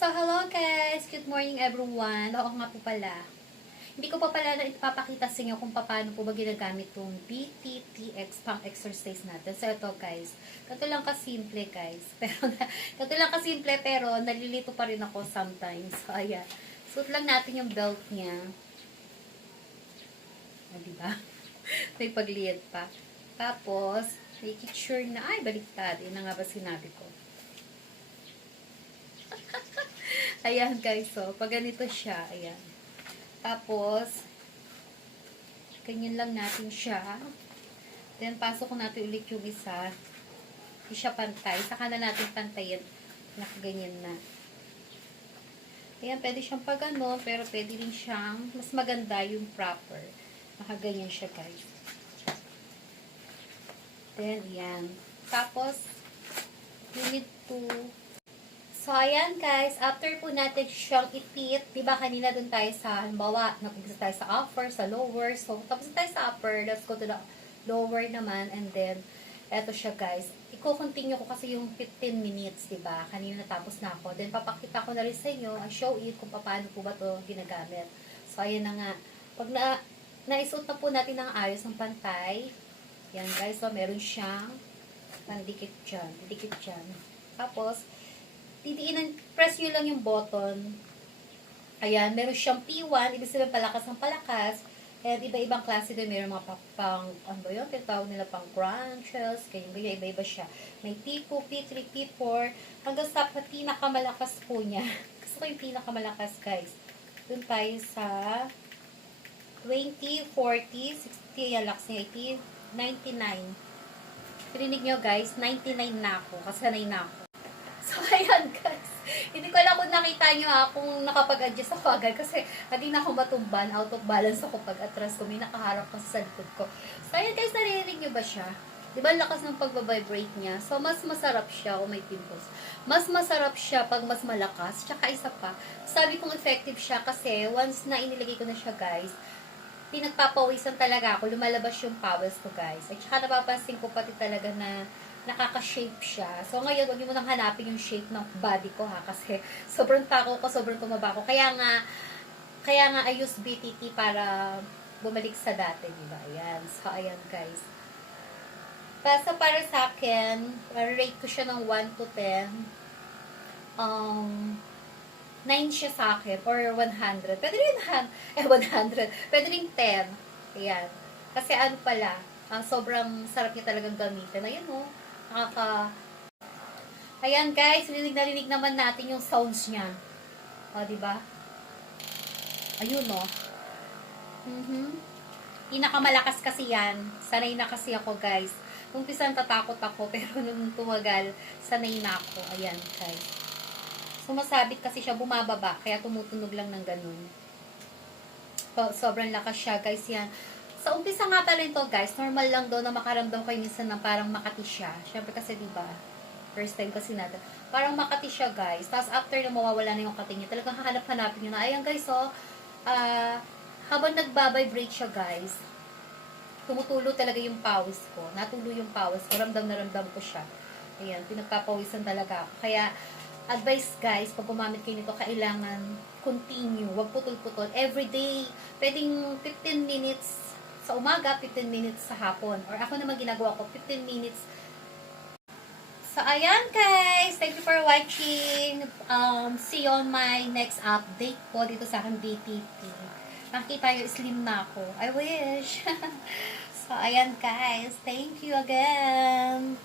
So, hello guys! Good morning everyone! Oo nga po pala. Hindi ko pa pala na ipapakita sa inyo kung paano po ba ginagamit itong BTTX pang exercise natin. So, ito guys. Ganito lang kasimple guys. Ganito lang kasimple pero nalilito pa rin ako sometimes. So, ayan. Suot lang natin yung belt niya. Diba? May pagliit pa. Tapos, make it sure na, ay, baliktad. Yun na nga ba sinabi ko. Ayan guys, so, pag ganito siya, ayan. Tapos, ganyan lang natin siya. Then, pasok ko natin ulit yung isa. Hindi siya pantay. Saka na natin pantayin. Nakaganyan na. Ayan, pwede siyang pag ano, pero pwede rin siyang, mas maganda yung proper. Nakaganyan siya guys. Then, ayan. Tapos, you need to so, ayan guys, after po natin siyang ipit, diba kanina dun tayo sa, halimbawa, napupunta tayo sa upper, sa lower, so tapos tayo sa upper, let's go to the lower naman, and then, eto siya guys, i-continue ko kasi yung 15 minutes, diba, kanina natapos na ako, then papakita ko na rin sa inyo, show it kung paano po ba to ginagamit. So, ayan na nga, pag naisuot na po natin ng ayos ng pantay, yan guys, so meron siyang pandikit dyan, tapos, press nyo lang yung button. Ayan, meron siyang P1, ibig sabihin palakas ng palakas. And iba-ibang klase din, meron mga ano ba yun? Tinatawag nila pang crunches, ganyan, iba-iba siya. May P2, P3, P4, hanggang sa pinakamalakas po niya. Gusto ko yung pinakamalakas, guys. Doon tayo sa 20, 40, 60, yan, lakas niya, 80, 99. Pininig nyo, guys, 99 na ako, kasanay na ako. So, ayan guys. Hindi ko alam kung nakita nyo kung nakapag-adjust ako agad kasi hindi na ako matumban, out of balance ako pag atras ko. May nakaharap kasi sa likod ko. So, ayan guys, naririnig nyo ba siya? Diba lakas ng pag-vibrate niya? So, mas masarap siya kung may pimples. Mas masarap siya pag mas malakas. Tsaka isa pa, sabi kong effective siya kasi once na inilagay ko na siya guys, pinagpapawisan talaga ako. Lumalabas yung pawis ko guys. At saka napapansin ko pati talaga na nakaka-shape siya. So, ngayon, huwag niyo mo nang hanapin yung shape ng body ko, kasi sobrang tako ko, sobrang tumaba ko. Kaya nga, I use BTT para bumalik sa dati, diba? Ayan. So, ayan, guys. So, para sa akin, rate ko siya ng 1 to 10. 9 siya sa akin, or 100. Pwede rin 100. Pwede rin 10. Ayan. Kasi ano pala, sobrang sarap niya talagang gamitin. Ayan, ayan guys, narinig naman natin yung sounds niya. O, diba? Ayun, Pinakamalakas kasi yan. Sanay na kasi ako, guys. Nung pisang tatakot ako, pero nung tumagal, sanay na ako. Ayan, guys. Sumasabit kasi siya, bumababa, kaya tumutunog lang ng ganun. Sobrang lakas siya, guys, yan. Sa umpisa nga pala ito, guys, normal lang daw na makaramdam kayo minsan na parang makati siya. Siyempre kasi, diba, first time kasi natin. Parang makati siya, guys. Tapos, after na mawawala na yung kati niya, talagang hahanap-hanapin nyo na. Ayan, guys, habang nagbabibrate siya, guys, tumutulo talaga yung pawis ko. Natulo yung pawis ko. Ramdam na ramdam ko siya. Ayan, pinagpapawisan talaga ako. Kaya, advice, guys, pag gumamit kayo nito, kailangan continue. Huwag putol-putol. Everyday, pwedeng 15 minutes sa umaga, 15 minutes sa hapon. Or ako naman ginagawa ko, 15 minutes. So, ayan guys. Thank you for watching. See you on my next update po dito sa aking BTT. Nakikita yung slim na ako. I wish. So, ayan guys. Thank you again.